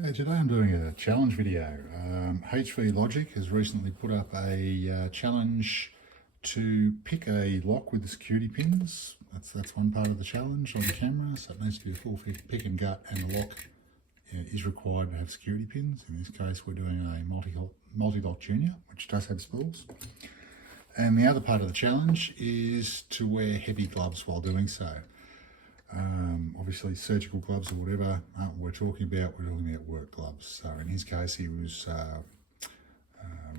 Okay, today I'm doing a challenge video. HV Logic has recently put up a challenge to pick a lock with the security pins. That's one part of the challenge on the camera, so it needs to be a full pick and gut, and the lock is required to have security pins. In this case we're doing a multi-lock junior, which does have spools. And the other part of the challenge is to wear heavy gloves while doing so. Obviously surgical gloves or whatever we're talking about work gloves. So in his case he was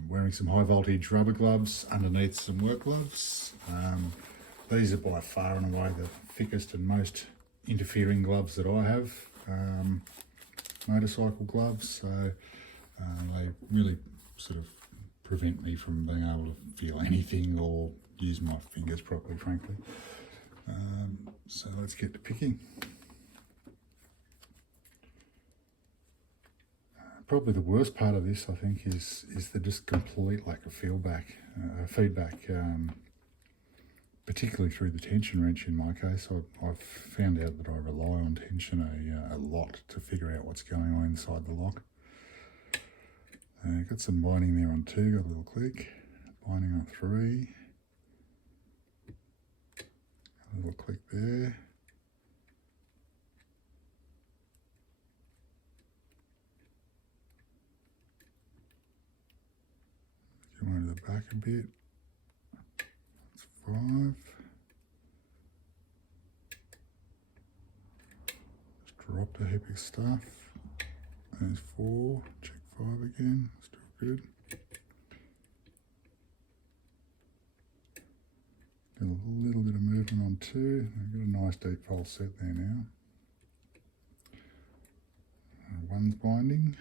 wearing some high voltage rubber gloves underneath some work gloves. These are by far and away the thickest and most interfering gloves that I have, motorcycle gloves, so they really sort of prevent me from being able to feel anything or use my fingers properly, frankly. So let's get to picking. Probably the worst part of this, I think, is the just complete lack of feedback, particularly through the tension wrench. In my case, I've found out that I rely on tension a lot to figure out what's going on inside the lock. Got some binding there on 2, got a little click, binding on 3. A little click there. Come over to the back a bit. That's 5. Just drop the heavy stuff. There's 4. Check 5 again. Still good. Got a little bit of movement on 2. I've got a nice deep false set there now. 1's binding.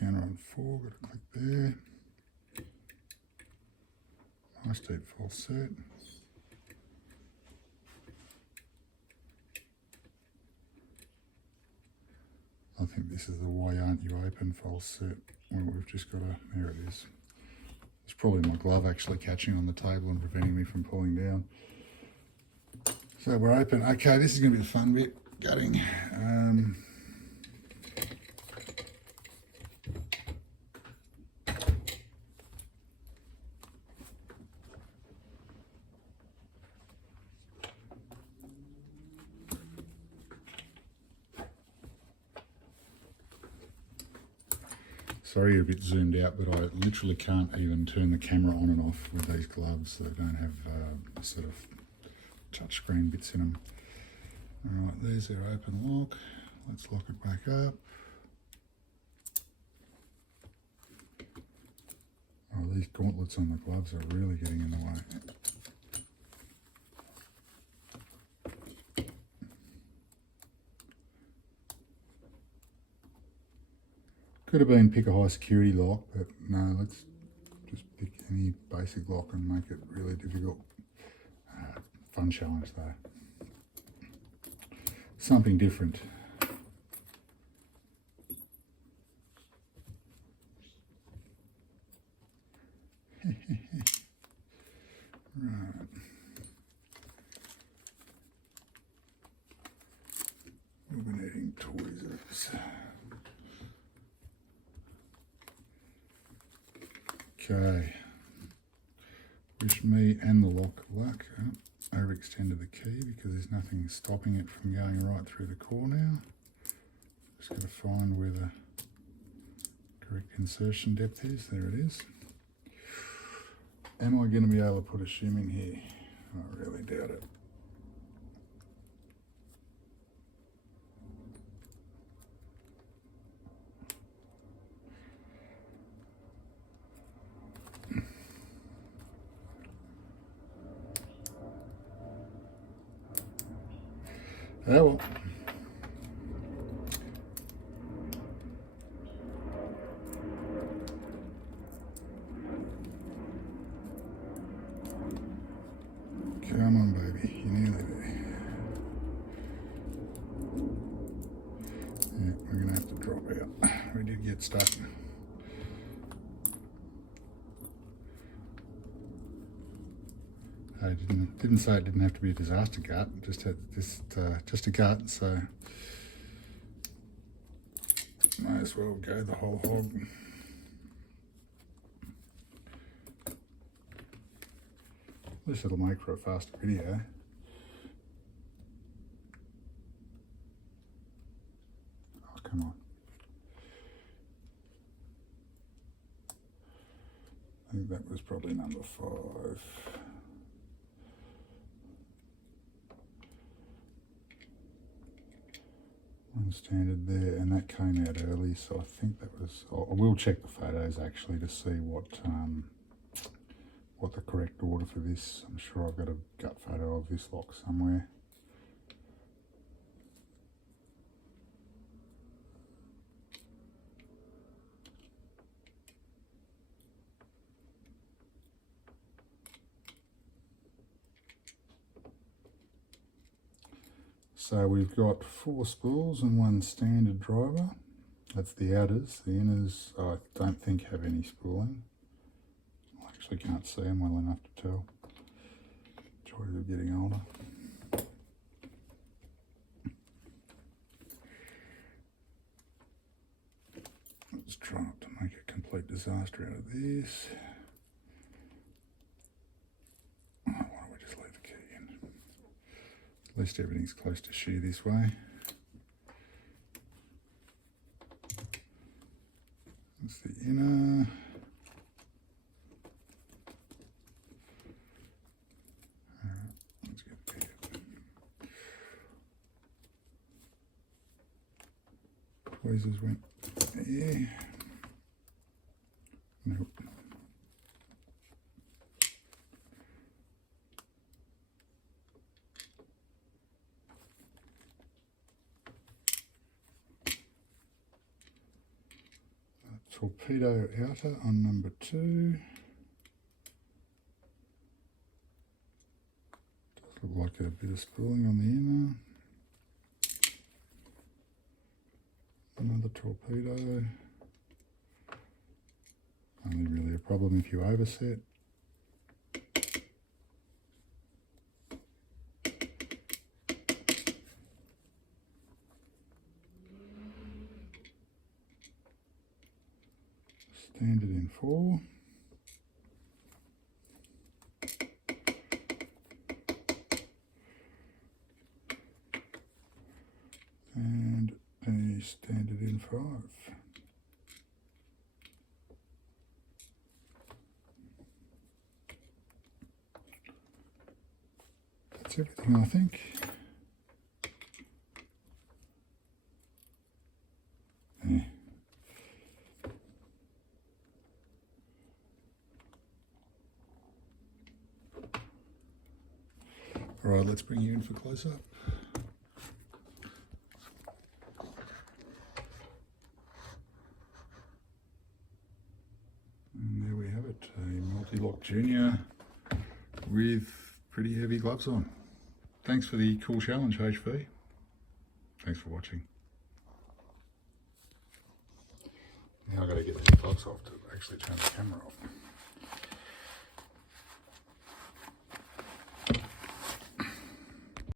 Counter on 4, got a click there. Nice deep false set. I think this is the why aren't you open false set, where we've just got a, there it is. It's probably my glove actually catching on the table and preventing me from pulling down. So we're open. Okay, this is going to be the fun bit, gutting. Sorry you're a bit zoomed out, but I literally can't even turn the camera on and off with these gloves. They don't have sort of touchscreen bits in them. Alright, there's their open lock. Let's lock it back up. Oh, these gauntlets on the gloves are really getting in the way. Could have been pick a high security lock, but no, let's just pick any basic lock and make it really difficult. Fun challenge though. Something different. Right. We've been eating toys. Okay, wish me and the lock luck. Oh, overextended the key because there's nothing stopping it from going right through the core now. Just got to find where the correct insertion depth is. There it is. Am I going to be able to put a shim in here? I really doubt it. Oh well. Come on, baby, you're nearly there. Yeah, we're going to have to drop out. We did get stuck. I didn't say it didn't have to be a disaster gut, just a gut, so might as well go the whole hog. At least it'll make for a faster video. Oh, come on. I think that was probably number 5. One standard there, and that came out early, so I think that was. I will check the photos actually to see what the correct order for this. I'm sure I've got a gut photo of this lock somewhere. So we've got 4 spools and 1 standard driver. That's the outers. The inners I don't think have any spooling. I actually can't see them well enough to tell. Joys of getting older. Let's try not to make a complete disaster out of this. Oh, why don't we just leave the key in? At least everything's close to shear this way. That's the inner. Let's get the key up. Tweezers went there. Nope. Torpedo outer on number 2. Does look like a bit of spooling on the inner. Another torpedo. Only really a problem if you overset. Standard in 4. And a standard in 5. That's everything, I think. Yeah. All right, let's bring you in for close-up. And there we have it, a multi-lock junior with pretty heavy gloves on. Thanks for the cool challenge, HV. Thanks for watching. Now I've got to get these gloves off to actually turn the camera off.